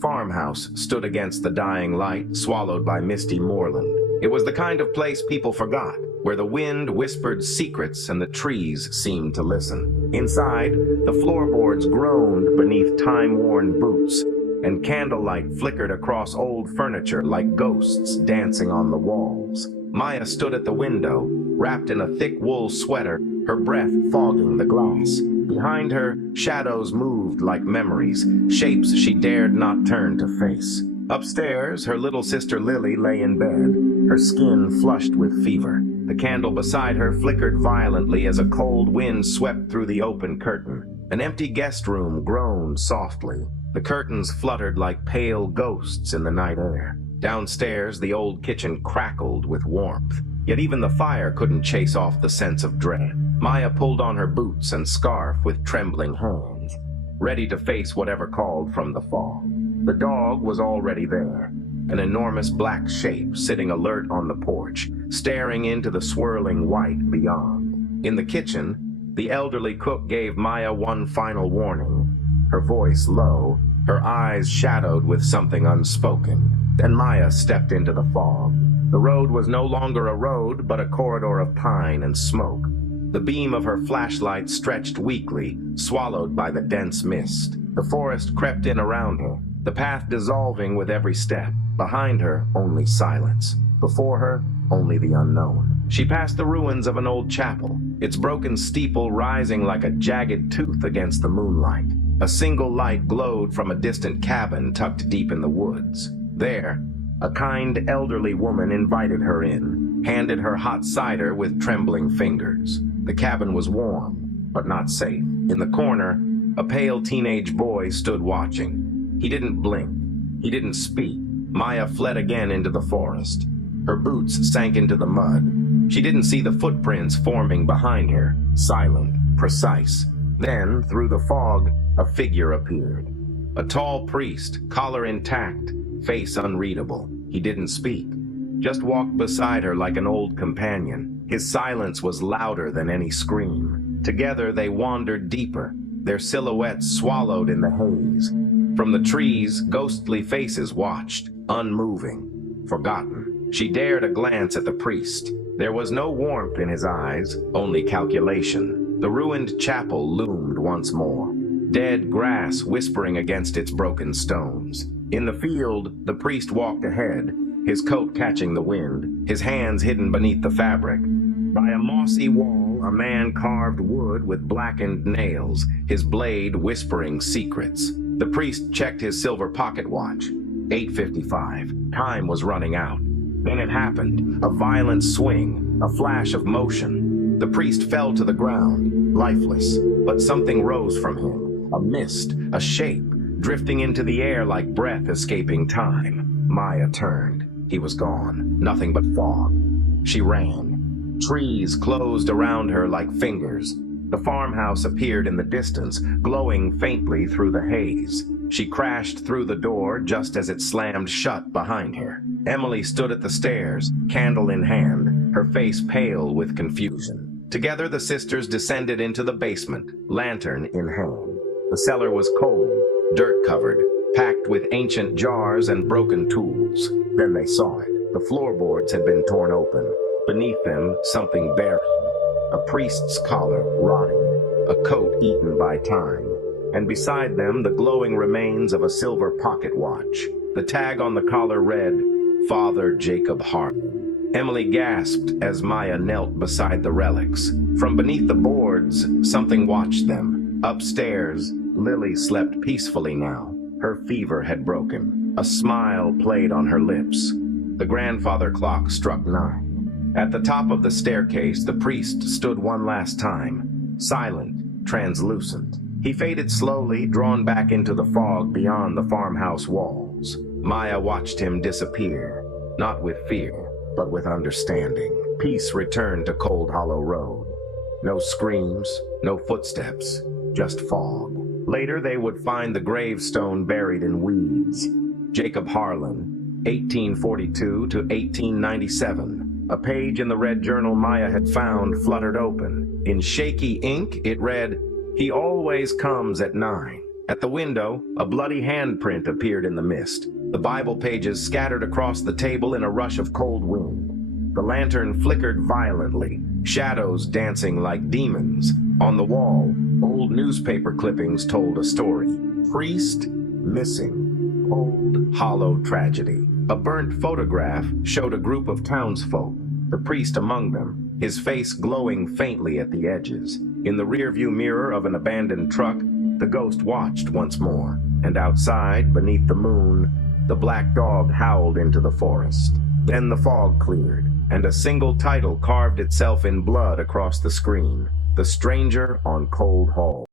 farmhouse stood against the dying light, swallowed by misty moorland. It was the kind of place people forgot, where the wind whispered secrets and the trees seemed to listen. Inside, the floorboards groaned beneath time-worn boots, and candlelight flickered across old furniture like ghosts dancing on the walls. Maya stood at the window, wrapped in a thick wool sweater, her breath fogging the glass. Behind her, shadows moved like memories, shapes she dared not turn to face. Upstairs, her little sister Lily lay in bed, her skin flushed with fever. The candle beside her flickered violently as a cold wind swept through the open curtain. An empty guest room groaned softly. The curtains fluttered like pale ghosts in the night air. Downstairs, the old kitchen crackled with warmth. Yet even the fire couldn't chase off the sense of dread. Maya pulled on her boots and scarf with trembling hands, ready to face whatever called from the fog. The dog was already there, an enormous black shape sitting alert on the porch, staring into the swirling white beyond. In the kitchen, the elderly cook gave Maya one final warning, her voice low, her eyes shadowed with something unspoken. Then Maya stepped into the fog. The road was no longer a road, but a corridor of pine and smoke. The beam of her flashlight stretched weakly, swallowed by the dense mist. The forest crept in around her, the path dissolving with every step. Behind her, only silence. Before her, only the unknown. She passed the ruins of an old chapel, its broken steeple rising like a jagged tooth against the moonlight. A single light glowed from a distant cabin tucked deep in the woods. There, a kind elderly woman invited her in, handed her hot cider with trembling fingers. The cabin was warm, but not safe. In the corner, a pale teenage boy stood watching. He didn't blink. He didn't speak. Maya fled again into the forest. Her boots sank into the mud. She didn't see the footprints forming behind her, silent, precise. Then, through the fog, a figure appeared. A tall priest, collar intact, face unreadable. He didn't speak, just walked beside her like an old companion. His silence was louder than any scream. Together they wandered deeper, their silhouettes swallowed in the haze. From the trees, ghostly faces watched, unmoving, forgotten. She dared a glance at the priest. There was no warmth in his eyes, only calculation. The ruined chapel loomed once more, dead grass whispering against its broken stones. In the field, the priest walked ahead, his coat catching the wind, his hands hidden beneath the fabric. By a mossy wall, a man carved wood with blackened nails, his blade whispering secrets. The priest checked his silver pocket watch. 8:55. Time was running out. Then it happened. A violent swing, a flash of motion. The priest fell to the ground, lifeless, but something rose from him. A mist, a shape, drifting into the air like breath escaping time. Maya turned. He was gone. Nothing but fog. She ran. Trees closed around her like fingers. The farmhouse appeared in the distance, glowing faintly through the haze. She crashed through the door just as it slammed shut behind her. Emily stood at the stairs, candle in hand, her face pale with confusion. Together the sisters descended into the basement, lantern in hand. The cellar was cold, dirt-covered, packed with ancient jars and broken tools. Then they saw it. The floorboards had been torn open. Beneath them, something buried. A priest's collar, rotting, a coat eaten by time. And beside them, the glowing remains of a silver pocket watch. The tag on the collar read, Father Jacob Harlan. Emily gasped as Maya knelt beside the relics. From beneath the boards, something watched them. Upstairs, Lily slept peacefully now. Her fever had broken. A smile played on her lips. The grandfather clock struck 9. At the top of the staircase, the priest stood one last time, silent, translucent. He faded slowly, drawn back into the fog beyond the farmhouse walls. Maya watched him disappear, not with fear, but with understanding. Peace returned to Cold Hollow Road. No screams, no footsteps, just fog. Later they would find the gravestone buried in weeds. Jacob Harlan, 1842 to 1897. A page in the red journal Maya had found fluttered open. In shaky ink, it read, He always comes at 9. At the window, a bloody handprint appeared in the mist. The Bible pages scattered across the table in a rush of cold wind. The lantern flickered violently, shadows dancing like demons. On the wall, old newspaper clippings told a story. Priest missing. Cold, hollow tragedy. A burnt photograph showed a group of townsfolk, the priest among them, his face glowing faintly at the edges. In the rearview mirror of an abandoned truck, the ghost watched once more, and outside, beneath the moon, the black dog howled into the forest. Then the fog cleared, and a single title carved itself in blood across the screen: The Stranger on Cold Hall.